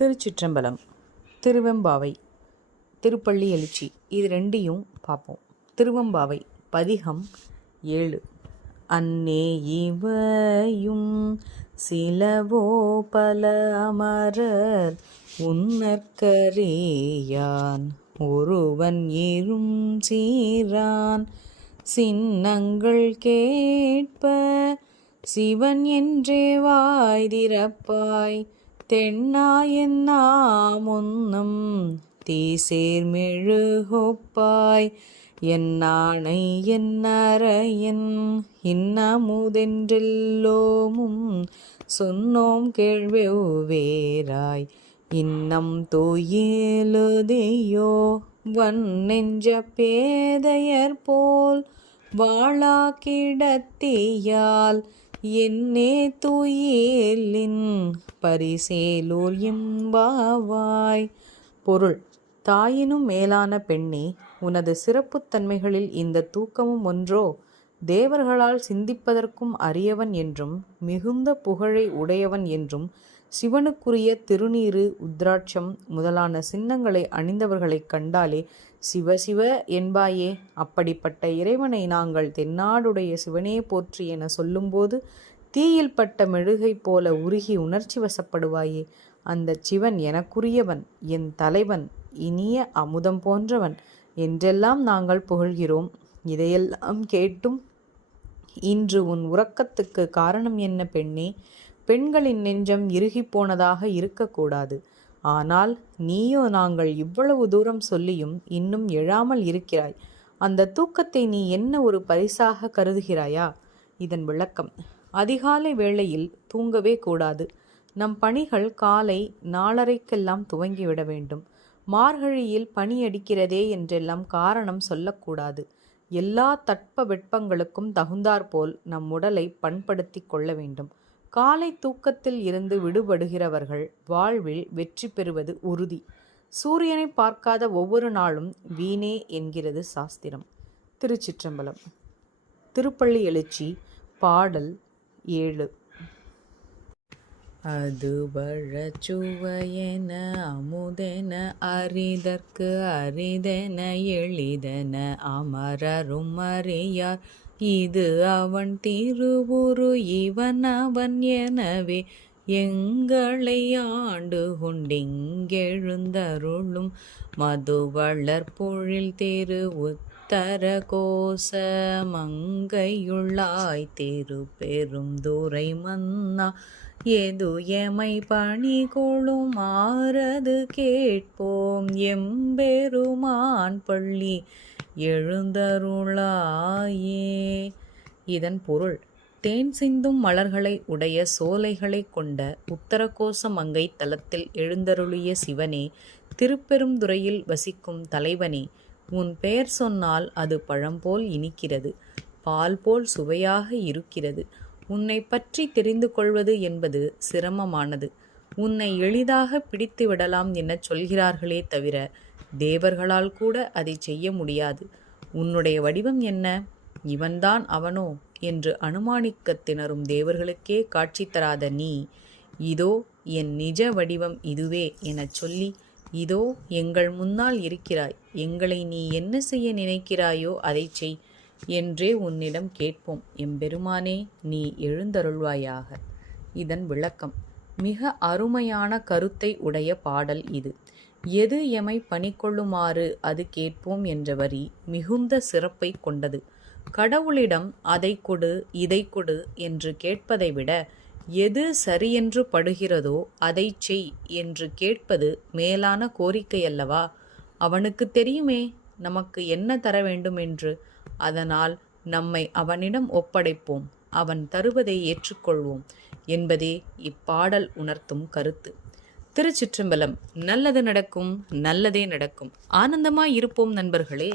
திருச்சிற்றம்பலம் திருவெம்பாவை திருப்பள்ளி எழுச்சி இது ரெண்டையும் பார்ப்போம். திருவெம்பாவை பதிகம் ஏழு. அன்னே இவையும் சிலவோ பல அமரர் உன்னற்கரேயான். ஒருவன் ஏறும் சீரான் சின்னங்கள் கேட்ப சிவன் என்றே வாய் திறப்பாய் தென்னாயன்னா முன்னம் தீசேர்மெழுகொப்பாய் என்னானை என்னறையன் இன்னமுதென்றெல்லோமும் சொன்னோம் கேள்வெவ்வேறாய் இன்னம் தோயிலுதையோ வன் நெஞ்ச பேதையர் போல் வாழா கிடத்தியால் என்னே துயிலின் பரிசேலூர் எம்பாவாய். பொருள் தாயினும் மேலான பெண்ணே உனது சிறப்புத்தன்மைகளில் இந்த தூக்கமும் ஒன்றோ தேவர்களால் சிந்திப்பதற்கும் அரியவன் என்றும் மிகுந்த புகழை உடையவன் என்றும் சிவனுக்குரிய திருநீறு உத்ராட்சம் முதலான சின்னங்களை அணிந்தவர்களைக் கண்டாலே சிவ சிவ என்பாயே அப்படிப்பட்ட இறைவனை நாங்கள் தென்னாடுடைய சிவனே போற்றி என சொல்லும்போது தீயில் பட்ட மெழுகை போல உருகி உணர்ச்சி வசப்படுவாயே. அந்த சிவன் எனக்குரியவன் என் தலைவன் இனிய அமுதம் போன்றவன் என்றெல்லாம் நாங்கள் புகழ்கிறோம். இதையெல்லாம் கேட்டும் இன்று உன் உறக்கத்துக்கு காரணம் என்ன பெண்ணே? பெண்களின் நெஞ்சம் இறுகி போனதாக இருக்கக்கூடாது. ஆனால் நீயோ நாங்கள் இவ்வளவு தூரம் சொல்லியும் இன்னும் எழாமல் இருக்கிறாய். அந்த தூக்கத்தை நீ என்ன ஒரு பரிசாக கருதுகிறாயா? இதன் விளக்கம். அதிகாலை வேளையில் தூங்கவே கூடாது. நம் பணிகள் காலை நாலரைக்கெல்லாம் துவங்கிவிட வேண்டும். மார்கழியில் பனி அடிக்கிறதே என்றெல்லாம் காரணம் சொல்லக்கூடாது. எல்லா தட்ப வெட்பங்களுக்கும் தகுந்தாற்போல் நம் உடலை பண்படுத்தி கொள்ள வேண்டும். காலை தூக்கத்தில் இருந்து விடுபடுகிறவர்கள் வாழ்வில் வெற்றி பெறுவது உறுதி. சூரியனை பார்க்காத ஒவ்வொரு நாளும் வீணே என்கிறது சாஸ்திரம். திருச்சிற்றம்பலம். திருப்பள்ளி எழுச்சி பாடல் ஏழு. அது வழச்சுவையென அமுதென அறிதற்கு அரிதென எளிதென அமரரும் அறியார். இது அவன் திருவுரு இவன் அவன் எனவே எங்களை ஆண்டு கொண்டிங்கெழுந்தருளும். மதுவளர் பொழில் திரு உத்தர கோச மங்கையுள்ளாய் திரு பெரும் துரை மன்னா ஏதோ எமை பணி கொளும் ஆறது கேட்போம் எம்பெருமான் பள்ளி எழுந்தருளாயே. இதன் பொருள் தேன் சிந்தும் மலர்களை உடைய சோலைகளை கொண்ட உத்தரகோச மங்கை தலத்தில் எழுந்தருளிய சிவனே திருப்பெருந்துறையில் வசிக்கும் தலைவனே உன் பெயர் சொன்னால் அது பழம்போல் இனிக்கிறது பால் போல் சுவையாக இருக்கிறது. உன்னை பற்றி தெரிந்து கொள்வது என்பது சிரமமானது. உன்னை எளிதாக பிடித்து விடலாம் என சொல்கிறார்களே தவிர தேவர்களால் கூட அதை செய்ய முடியாது. உன்னுடைய வடிவம் என்ன? இவன்தான் அவனோ? என்று அனுமானிக்கத் திணறும் தேவர்களுக்கே காட்சி தராத நீ இதோ என் நிஜ வடிவம் இதுவே எனச் சொல்லி இதோ எங்கள் முன்னால் இருக்கிறாய். எங்களை நீ என்ன செய்ய நினைக்கிறாயோ அதை செய். என்றே உன்னிடம் கேட்போம். எம்பெருமானே நீ எழுந்தருள்வாயாக. இதன் விளக்கம். மிக அருமையான கருத்தை உடைய பாடல் இது. எது எமை பணிக்கொள்ளுமாறு அது கேட்போம் என்ற வரி மிகுந்த சிறப்பை கொண்டது. கடவுளிடம் அதை கொடு இதை கொடு என்று கேட்பதை விட எது சரியென்று படுகிறதோ அதை செய் என்று கேட்பது மேலான கோரிக்கை அல்லவா அவனுக்கு தெரியுமே நமக்கு என்ன தர வேண்டும் என்று அதனால் நம்மை அவனிடம் ஒப்படைப்போம் அவன் தருவதை ஏற்றுக்கொள்வோம் என்பதே இப்பாடல் உணர்த்தும் கருத்து. திருச்சிற்றம்பலம் நல்லது நடக்கும் நல்லதே நடக்கும். ஆனந்தமாய் இருப்போம் நண்பர்களே.